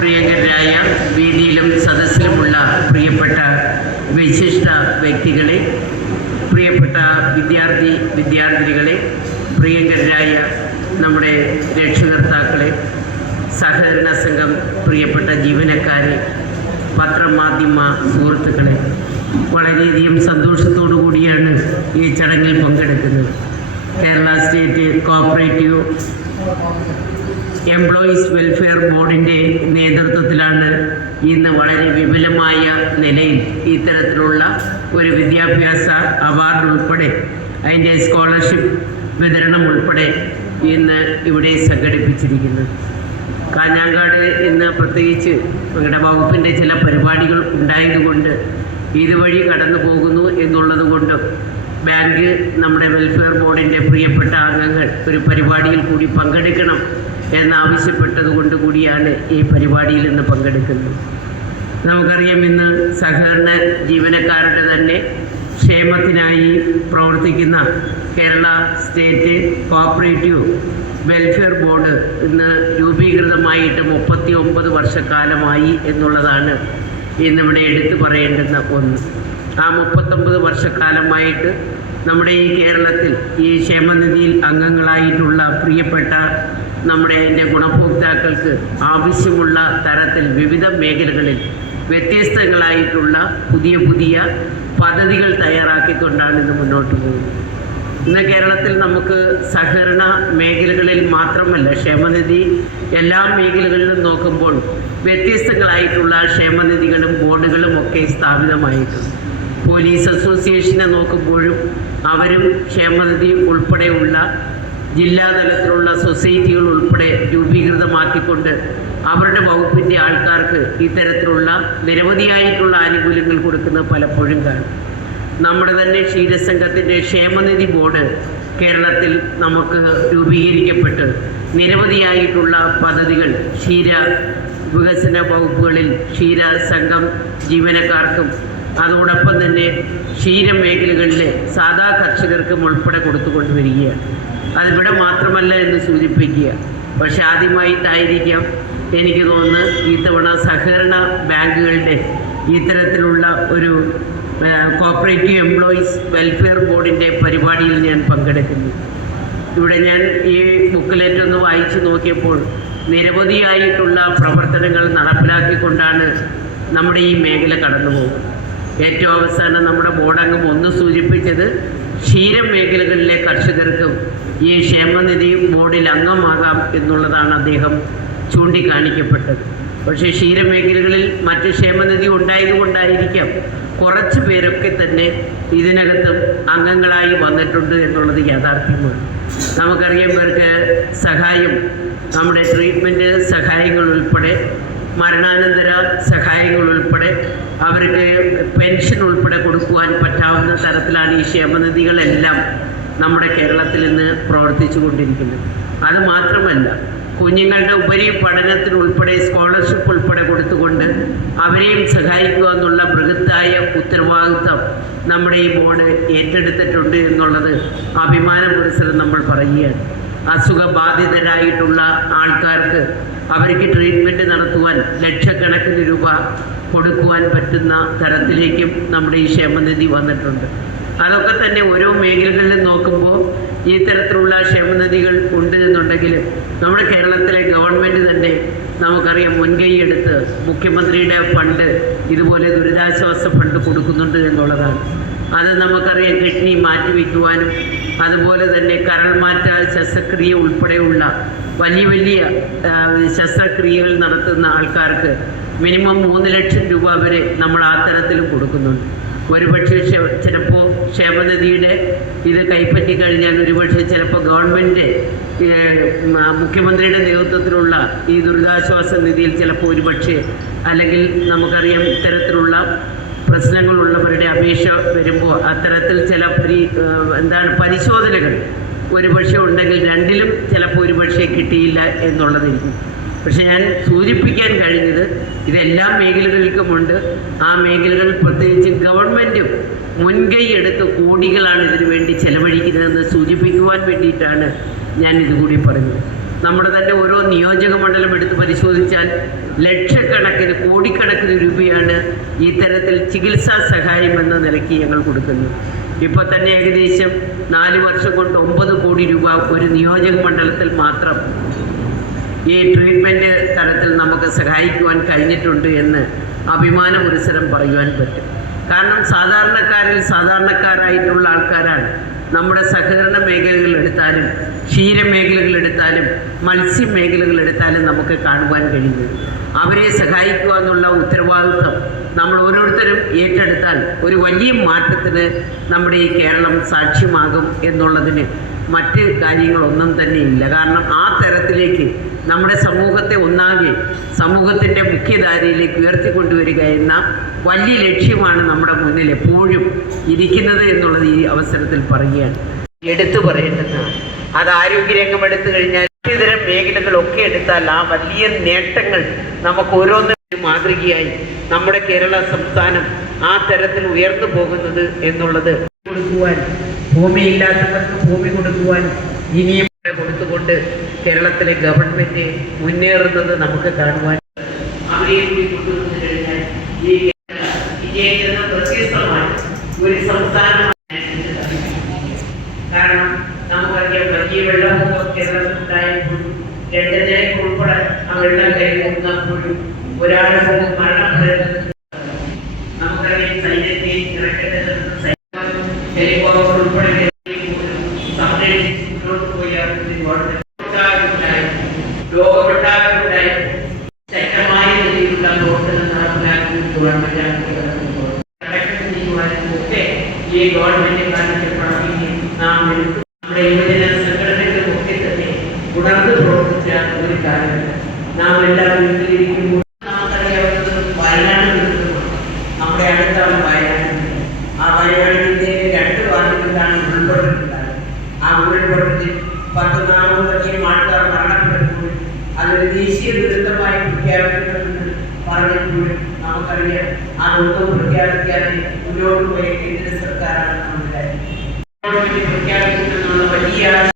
പ്രിയങ്കരായ വേദിയിലും സദസ്സിലുമുള്ള പ്രിയപ്പെട്ട വിശിഷ്ട വ്യക്തികളെ, പ്രിയപ്പെട്ട വിദ്യാർത്ഥിനികളെ, പ്രിയങ്കരായ നമ്മുടെ രക്ഷകർത്താക്കളെ, സഹകരണ സംഘം പ്രിയപ്പെട്ട ജീവനക്കാരെ, പത്രമാധ്യമ സുഹൃത്തുക്കളെ, വളരെയധികം സന്തോഷത്തോടു കൂടിയാണ് ഈ ചടങ്ങിൽ പങ്കെടുക്കുന്നത്. Kerala state cooperative employees welfare ബോർഡിൻ്റെ നേതൃത്വത്തിലാണ് ഇന്ന് വളരെ വിപുലമായ നിലയിൽ ഇത്തരത്തിലുള്ള ഒരു വിദ്യാഭ്യാസ അവാർഡ് ഉൾപ്പെടെ അതിൻ്റെ സ്കോളർഷിപ്പ് വിതരണം ഉൾപ്പെടെ ഇന്ന് ഇവിടെ സംഘടിപ്പിച്ചിരിക്കുന്നത്. കാഞ്ഞങ്ങാട് ഇന്ന് പ്രത്യേകിച്ച് ഞങ്ങളുടെ വകുപ്പിൻ്റെ ചില പരിപാടികൾ ഉണ്ടായതുകൊണ്ട് ഇതുവഴി കടന്നു പോകുന്നു എന്നുള്ളത് കൊണ്ട് ബാങ്ക് നമ്മുടെ വെൽഫെയർ ബോർഡിൻ്റെ പ്രിയപ്പെട്ട അംഗങ്ങൾ ഒരു പരിപാടിയിൽ കൂടി പങ്കെടുക്കണം എന്നാവശ്യപ്പെട്ടതുകൊണ്ട് കൂടിയാണ് ഈ പരിപാടിയിൽ ഇന്ന് പങ്കെടുക്കുന്നത്. നമുക്കറിയാം, ഇന്ന് സഹകരണ ജീവനക്കാരുടെ തന്നെ ക്ഷേമത്തിനായി പ്രവർത്തിക്കുന്ന Kerala state cooperative welfare board ഇന്ന് രൂപീകൃതമായിട്ട് 39 വർഷക്കാലമായി എന്നുള്ളതാണ് ഇന്നിവിടെ എടുത്തു പറയേണ്ടുന്ന ഒന്ന്. ആ 39 വർഷക്കാലമായിട്ട് നമ്മുടെ ഈ കേരളത്തിൽ ഈ ക്ഷേമനിധിയിൽ അംഗങ്ങളായിട്ടുള്ള പ്രിയപ്പെട്ട നമ്മുടെ അതിൻ്റെ ഗുണഭോക്താക്കൾക്ക് ആവശ്യമുള്ള തരത്തിൽ വിവിധ മേഖലകളിൽ വ്യത്യസ്തങ്ങളായിട്ടുള്ള പുതിയ പദ്ധതികൾ തയ്യാറാക്കിക്കൊണ്ടാണ് ഇത് മുന്നോട്ട് പോകുന്നത്. ഇന്ന് കേരളത്തിൽ നമുക്ക് സഹകരണ മേഖലകളിൽ മാത്രമല്ല, ക്ഷേമനിധി എല്ലാ മേഖലകളിലും നോക്കുമ്പോൾ വ്യത്യസ്തങ്ങളായിട്ടുള്ള ക്ഷേമനിധികളും ബോർഡുകളും ഒക്കെ സ്ഥാപിതമായിട്ടുണ്ട്. പോലീസ് അസോസിയേഷനെ നോക്കുമ്പോഴും അവരും ക്ഷേമനിധി ഉൾപ്പെടെയുള്ള ജില്ലാതലത്തിലുള്ള സൊസൈറ്റികൾ ഉൾപ്പെടെ രൂപീകൃതമാക്കിക്കൊണ്ട് അവരുടെ വകുപ്പിൻ്റെ ആൾക്കാർക്ക് ഇത്തരത്തിലുള്ള നിരവധിയായിട്ടുള്ള ആനുകൂല്യങ്ങൾ കൊടുക്കുന്നത് പലപ്പോഴും കാണും. നമ്മുടെ തന്നെ ക്ഷീരസംഘത്തിൻ്റെ ക്ഷേമനിധി ബോർഡ് കേരളത്തിൽ നമുക്ക് രൂപീകരിക്കപ്പെട്ട് നിരവധിയായിട്ടുള്ള പദ്ധതികൾ ക്ഷീര വികസന വകുപ്പുകളിൽ ക്ഷീര സംഘം ജീവനക്കാർക്കും അതോടൊപ്പം തന്നെ ക്ഷീരമേഖലകളിലെ സാധാ കർഷകർക്കും ഉൾപ്പെടെ കൊടുത്തുകൊണ്ട് വരികയാണ്. അതിവിടെ മാത്രമല്ല എന്ന് സൂചിപ്പിക്കുക. പക്ഷെ ആദ്യമായിട്ടായിരിക്കാം എനിക്ക് തോന്നുന്നു ഇത്തവണ സഹകരണ ബാങ്കുകളുടെ ഇത്തരത്തിലുള്ള ഒരു കോഓപ്പറേറ്റീവ് എംപ്ലോയീസ് വെൽഫെയർ ബോർഡിൻ്റെ പരിപാടിയിൽ ഞാൻ പങ്കെടുക്കുന്നു. ഇവിടെ ഞാൻ ഈ ബുക്ക്ലെറ്റ് ഒന്ന് വായിച്ചു നോക്കിയപ്പോൾ നിരവധിയായിട്ടുള്ള പ്രവർത്തനങ്ങൾ നടപ്പിലാക്കിക്കൊണ്ടാണ് നമ്മുടെ ഈ മേഖല കടന്നു പോകുന്നത്. ഏറ്റവും അവസാനം നമ്മുടെ ബോർഡംഗം ഒന്ന് സൂചിപ്പിച്ചത് ക്ഷീര മേഖലകളിലെ കർഷകർക്കും ഈ ക്ഷേമനിധി ബോർഡിൽ അംഗമാകാം എന്നുള്ളതാണ് അദ്ദേഹം ചൂണ്ടിക്കാണിക്കപ്പെട്ടത്. പക്ഷേ ക്ഷീരമേഖലകളിൽ മറ്റ് ക്ഷേമനിധി ഉണ്ടായതുകൊണ്ടായിരിക്കാം കുറച്ച് പേരൊക്കെ തന്നെ ഇതിനകത്തും അംഗങ്ങളായി വന്നിട്ടുണ്ട് എന്നുള്ളത് യാഥാർത്ഥ്യമാണ്. നമുക്കറിയാം, പേർക്ക് സഹായം, നമ്മുടെ ട്രീറ്റ്മെൻറ്റ് സഹായങ്ങൾ ഉൾപ്പെടെ, മരണാനന്തര സഹായങ്ങൾ ഉൾപ്പെടെ, അവർക്ക് പെൻഷൻ ഉൾപ്പെടെ കൊടുക്കുവാൻ പറ്റാവുന്ന തരത്തിലാണ് ഈ ക്ഷേമനിധികളെല്ലാം നമ്മുടെ കേരളത്തിൽ നിന്ന് പ്രവർത്തിച്ചു കൊണ്ടിരിക്കുന്നത്. അതുമാത്രമല്ല, കുഞ്ഞുങ്ങളുടെ ഉപരി പഠനത്തിനുൾപ്പെടെ സ്കോളർഷിപ്പ് ഉൾപ്പെടെ കൊടുത്തുകൊണ്ട് അവരെയും സഹായിക്കുക എന്നുള്ള ബൃഹത്തായ ഉത്തരവാദിത്വം നമ്മുടെ ഈ ബോർഡ് ഏറ്റെടുത്തിട്ടുണ്ട് എന്നുള്ളത് അഭിമാന പുരസ്സരം നമ്മൾ പറയുകയാണ്. അസുഖബാധിതരായിട്ടുള്ള ആൾക്കാർക്ക് അവർക്ക് ട്രീറ്റ്മെൻറ്റ് നടത്തുവാൻ ലക്ഷക്കണക്കിന് രൂപ കൊടുക്കുവാൻ പറ്റുന്ന തരത്തിലേക്കും നമ്മുടെ ഈ ക്ഷേമനിധി വന്നിട്ടുണ്ട്. അതൊക്കെ തന്നെ ഓരോ മേഖലകളിലും നോക്കുമ്പോൾ ഈ തരത്തിലുള്ള ക്ഷേമനിധികൾ ഉണ്ട് എന്നുണ്ടെങ്കിൽ നമ്മുടെ കേരളത്തിലെ ഗവൺമെൻറ് തന്നെ നമുക്കറിയാം മുൻകൈയെടുത്ത് മുഖ്യമന്ത്രിയുടെ ഫണ്ട് ഇതുപോലെ ദുരിതാശ്വാസ ഫണ്ട് കൊടുക്കുന്നുണ്ട് എന്നുള്ളതാണ്. അത് നമുക്കറിയാം, കിഡ്നി മാറ്റിവെക്കുവാനും അതുപോലെ തന്നെ കരൾ മാറ്റ ശസ്ത്രക്രിയ ഉൾപ്പെടെയുള്ള വലിയ ശസ്ത്രക്രിയകൾ നടത്തുന്ന ആൾക്കാർക്ക് മിനിമം 3 ലക്ഷം രൂപ വരെ നമ്മൾ ആ തരത്തിലും കൊടുക്കുന്നുണ്ട്. ഒരുപക്ഷെ ചിലപ്പോൾ ക്ഷേമനിധിയുടെ ഇത് കൈപ്പറ്റി കഴിഞ്ഞാൽ ഒരുപക്ഷെ ചിലപ്പോൾ ഗവൺമെൻറ് മുഖ്യമന്ത്രിയുടെ നേതൃത്വത്തിലുള്ള ഈ ദുരിതാശ്വാസ നിധിയിൽ ചിലപ്പോൾ ഒരുപക്ഷെ, അല്ലെങ്കിൽ നമുക്കറിയാം ഇത്തരത്തിലുള്ള പ്രശ്നങ്ങളുള്ളവരുടെ അപേക്ഷ വരുമ്പോൾ അത്തരത്തിൽ ചില പരിശോധനകൾ ഒരുപക്ഷെ ഉണ്ടെങ്കിൽ രണ്ടിലും ചിലപ്പോൾ ഒരുപക്ഷെ കിട്ടിയില്ല എന്നുള്ളതായിരിക്കും. പക്ഷെ ഞാൻ സൂചിപ്പിക്കാൻ കഴിഞ്ഞത് ഇതെല്ലാ മേഖലകൾക്കുമുണ്ട്. ആ മേഖലകൾ പ്രത്യേകിച്ച് ഗവൺമെൻറ്റും മുൻകൈ എടുത്ത് കോടികളാണ് ഇതിനു വേണ്ടി ചെലവഴിക്കുന്നതെന്ന് സൂചിപ്പിക്കുവാൻ വേണ്ടിയിട്ടാണ് ഞാൻ ഇതുകൂടി പറഞ്ഞത്. നമ്മുടെ തന്നെ ഓരോ നിയോജക മണ്ഡലം എടുത്ത് പരിശോധിച്ചാൽ ലക്ഷക്കണക്കിന് കോടിക്കണക്കിന് രൂപയാണ് ഈ തരത്തിൽ ചികിത്സാ സഹായം എന്ന നിലയ്ക്ക് ഞങ്ങൾ കൊടുക്കുന്നത്. ഇപ്പോൾ തന്നെ ഏകദേശം 4 വർഷം കൊണ്ട് 9 കോടി രൂപ ഒരു നിയോജക മണ്ഡലത്തിൽ മാത്രം ഈ ട്രീറ്റ്മെൻറ്റ് തലത്തിൽ നമുക്ക് സഹായിക്കുവാൻ കഴിഞ്ഞിട്ടുണ്ട് എന്ന് അഭിമാനപുരസ്സരം പറയുവാൻ പറ്റും. കാരണം സാധാരണക്കാരായിട്ടുള്ള ആൾക്കാരാണ്. നമ്മുടെ സഹകരണ മേഖലകളെടുത്താലും ക്ഷീരമേഖലകളെടുത്താലും മത്സ്യ മേഖലകളെടുത്താലും നമുക്ക് കാണുവാൻ കഴിയുന്നത്. അവരെ സഹായിക്കുക എന്നുള്ള ഉത്തരവാദിത്വം നമ്മൾ ഓരോരുത്തരും ഏറ്റെടുത്താൽ ഒരു വലിയ മാറ്റത്തിന് നമ്മുടെ ഈ കേരളം സാക്ഷ്യമാകും എന്നുള്ളതിന് മറ്റ് കാര്യങ്ങളൊന്നും തന്നെയില്ല. കാരണം ആ തരത്തിലേക്ക് നമ്മുടെ സമൂഹത്തെ ഒന്നാകെ സമൂഹത്തിൻ്റെ മുഖ്യധാരയിലേക്ക് ഉയർത്തിക്കൊണ്ടുവരിക എന്ന വലിയ ലക്ഷ്യമാണ് നമ്മുടെ മുന്നിൽ എപ്പോഴും ഇരിക്കുന്നത് എന്നുള്ളത് ഈ അവസരത്തിൽ പറയുകയാണ്. എടുത്തു പറയേണ്ടതാണ്. അത് ആരോഗ്യരംഗം എടുത്തു കഴിഞ്ഞാൽ ഇതരം മേഖലകളൊക്കെ എടുത്താൽ ആ വലിയ നേട്ടങ്ങൾ നമുക്ക് ഓരോന്നും മാതൃകയായി നമ്മുടെ കേരള സംസ്ഥാനം ആ തരത്തിൽ ഉയർന്നു പോകുന്നത് എന്നുള്ളത് കൊടുക്കുവാൻ, ഭൂമിയില്ലാത്തവർക്ക് ഭൂമി കൊടുക്കുവാൻ ഇനിയും കൊടുത്തുകൊണ്ട് കേരളത്തിലെ ഗവൺമെന്റ് മുന്നേറുന്നത് നമുക്ക് കാണുവാൻ, അവരെ കൂടി കൊണ്ടുവന്നു കഴിഞ്ഞാൽ ഈ വിജയിക്കുന്ന വ്യത്യസ്തമായ ഒരു സംസ്ഥാനമാണ്. കാരണം നമുക്കറിയാം, വലിയ വെള്ളമൊക്കെ കേരളത്തിലുണ്ടായപ്പോഴും 2 നിലയ്ക്ക് ഉൾപ്പെടെ ആ വെള്ളം കയറി വന്നപ്പോഴും ഒരാൾ മരണപ്പെടുന്നത് നമുക്കറിയാം. സൈന്യത്തെയും ഹെലികോപ്റ്റർ ഉൾപ്പെടെ ലോകമൊട്ടാകുണ്ടായി ശക്തമായ രീതിയിലുള്ള പ്രവർത്തനം നടപ്പിലാക്കുന്ന ഗവൺമെന്റ് ഈ ഗവൺമെന്റ് കാണിക്കപ്പെടുകയും നാം എടുത്തു നമ്മുടെ യുവജന സംഘടനകളുമൊക്കെ തന്നെ ഉണർന്ന് പ്രവർത്തിച്ച ഒരു കാര്യം. നാം എല്ലാവരും വീട്ടിലിരിക്കുമ്പോൾ നമുക്കറിയാവുന്നത് വയനാട് ദുരന്തമാണ്. നമ്മുടെ അടുത്താണ് വയനാട്. ആ വയനാടിന്റെ 2 വാർഡുകളിലാണ് ഉൾപ്പെടുന്നുണ്ടായത്. ആ ഉൾപ്പെടുത്തിൽ 10-400 ആൾക്കാർ മരണപ്പെട്ടപ്പോൾ അതൊരു ദേശീയ ദുരന്തമായി പ്രഖ്യാപിക്കണമെന്ന് പറഞ്ഞപ്പോൾ നമുക്കറിയാം അതൊന്നും പ്രഖ്യാപിക്കാതെ മുന്നോട്ട് പോയ കേന്ദ്ര സർക്കാരാണ് നമ്മുടെ പ്രഖ്യാപിക്കുന്നതെന്നുള്ള വലിയ